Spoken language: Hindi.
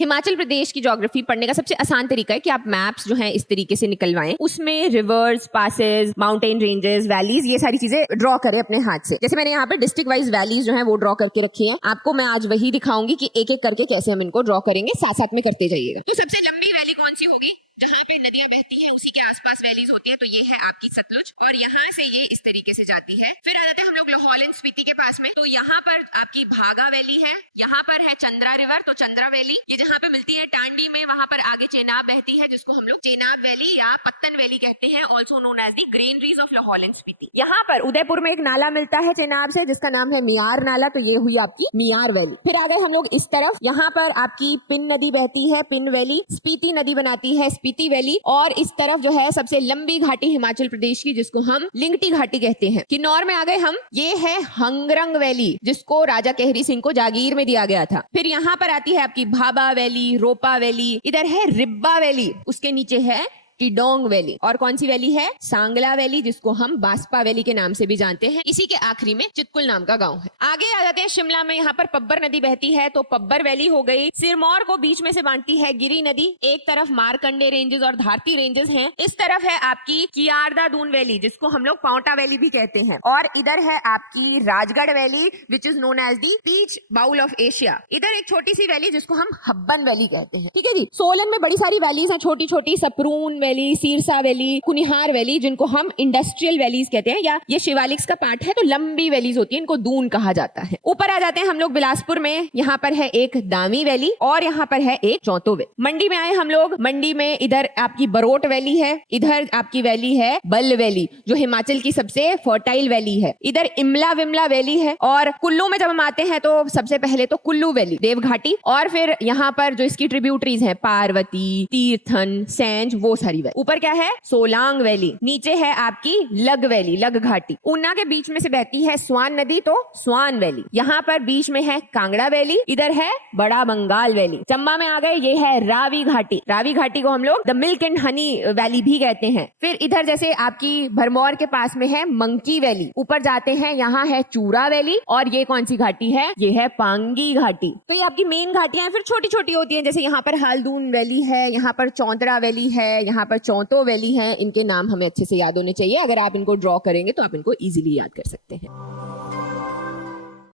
हिमाचल प्रदेश की ज्योग्राफी पढ़ने का सबसे आसान तरीका है कि आप मैप्स जो हैं इस तरीके से निकलवाएं, उसमें reverse, passes, mountain ranges, valleys, ये सारी चीजें ड्रॉ करें अपने हाथ से। जैसे मैंने यहाँ पे डिस्ट्रिक्ट वाइज वैलीज जो है वो ड्रॉ करके रखी है। आपको मैं आज वही दिखाऊंगी कि एक एक करके कैसे हम इनको ड्रॉ करेंगे, साथ साथ में करते जाइएगा। तो सबसे लंबी वैली कौन सी होगी? जहाँ पे नदियां बहती हैं उसी के आसपास वैलीज होती है, तो ये है आपकी सतलुज और यहाँ से ये इस तरीके से जाती है। फिर आ जाते हैं हम लोग लाहौल एंड स्पीति के पास में, तो यहाँ पर आपकी भागा वैली है, यहाँ पर है चंद्रा रिवर, तो चंद्रा वैली ये जहाँ पे मिलती है टांडी में, वहां पर आगे चेनाब बहती है जिसको हम लोग चेनाब वैली या पत्तन वैली कहते हैं, also known as the granaries of Lahaul and Spiti. यहाँ पर उदयपुर में एक नाला मिलता है चेनाब से जिसका नाम है मियार नाला, तो ये हुई आपकी मियार वैली। फिर आ गए हम लोग इस तरफ, यहाँ पर आपकी पिन नदी बहती है, पिन वैली। स्पीति नदी बनाती है स्पीति वैली। और इस तरफ जो है सबसे लंबी घाटी हिमाचल प्रदेश की जिसको हम लिंगटी घाटी कहते हैं। किन्नौर में आ गए हम, ये है हंगरंग वैली जिसको राजा केहरी सिंह को जागीर में दिया गया था। फिर यहाँ पर आती है आपकी भाबा वैली, रोपा वैली, इधर है रिब्बा वैली, उसके नीचे है टिडोंग वैली। और कौन सी वैली है? सांगला वैली, जिसको हम बास्पा वैली के नाम से भी जानते हैं। इसी के आखिरी में चितकुल नाम का गांव है। आगे आ जाते हैं शिमला में, यहाँ पर पब्बर नदी बहती है, तो पब्बर वैली हो गई। सिरमौर को बीच में से बांटती है गिरी नदी। एक तरफ मारकंडे रेंजेस और धारती रेंजेस हैं। इस तरफ है आपकी कियारदा दून वैली जिसको हम लोग पाउंटा वैली भी कहते हैं। और इधर है आपकी Rajgarh valley which is known as the peach bowl of Asia. इधर एक छोटी सी वैली जिसको हम हब्बन वैली कहते हैं। ठीक है जी। सोलन में बड़ी सारी वैलीज हैं, छोटी छोटी, Saproon valley, Sirsa valley, Kunihar valley, जिनको हम इंडस्ट्रियल वैलीज कहते हैं, या ये शिवालिक्स का पार्ट है तो लंबी वैलीज होती है, इनको दून कहा जाता है। ऊपर आ जाते हैं हम लोग बिलासपुर में, यहाँ पर है एक दामी वैली और यहाँ पर है एक चौतो वैली। मंडी में आए हम लोग, मंडी में इधर आपकी बरोट वैली है, इधर आपकी वैली है बल वैली जो हिमाचल की सबसे फर्टाइल वैली है। इधर इमला विमला वैली है। और कुल्लू में जब हम आते हैं तो सबसे पहले तो कुल्लू वैली, देवघाटी, और फिर यहाँ पर जो इसकी ट्रिब्यूटरीज हैं पार्वती, तीर्थन, सैंज, वो सारी वैली। ऊपर क्या है? सोलांग वैली। नीचे है आपकी लग वैली, लग घाटी। ऊना के बीच में से बहती है स्वान नदी, तो स्वान वैली। यहाँ पर बीच में है कांगड़ा वैली, इधर है बड़ा बंगाल वैली। चंबा में आ गए, ये है रावी घाटी। रावी घाटी को हम लोग the milk and honey valley भी कहते हैं। फिर इधर जैसे आपकी भरमौर के पास में है मंकी वैली। ऊपर जाते हैं, यहाँ है चूरा वैली। और ये कौन सी घाटी है? ये है पांगी घाटी। तो ये आपकी मेन घाटियां हैं। फिर छोटी छोटी होती हैं, जैसे यहाँ पर हालदून वैली है, यहाँ पर चौंतरा वैली है, यहाँ पर चौंतो वैली है। इनके नाम हमें अच्छे से याद होने चाहिए। अगर आप इनको ड्रॉ करेंगे तो आप इनको इजीली याद कर सकते हैं।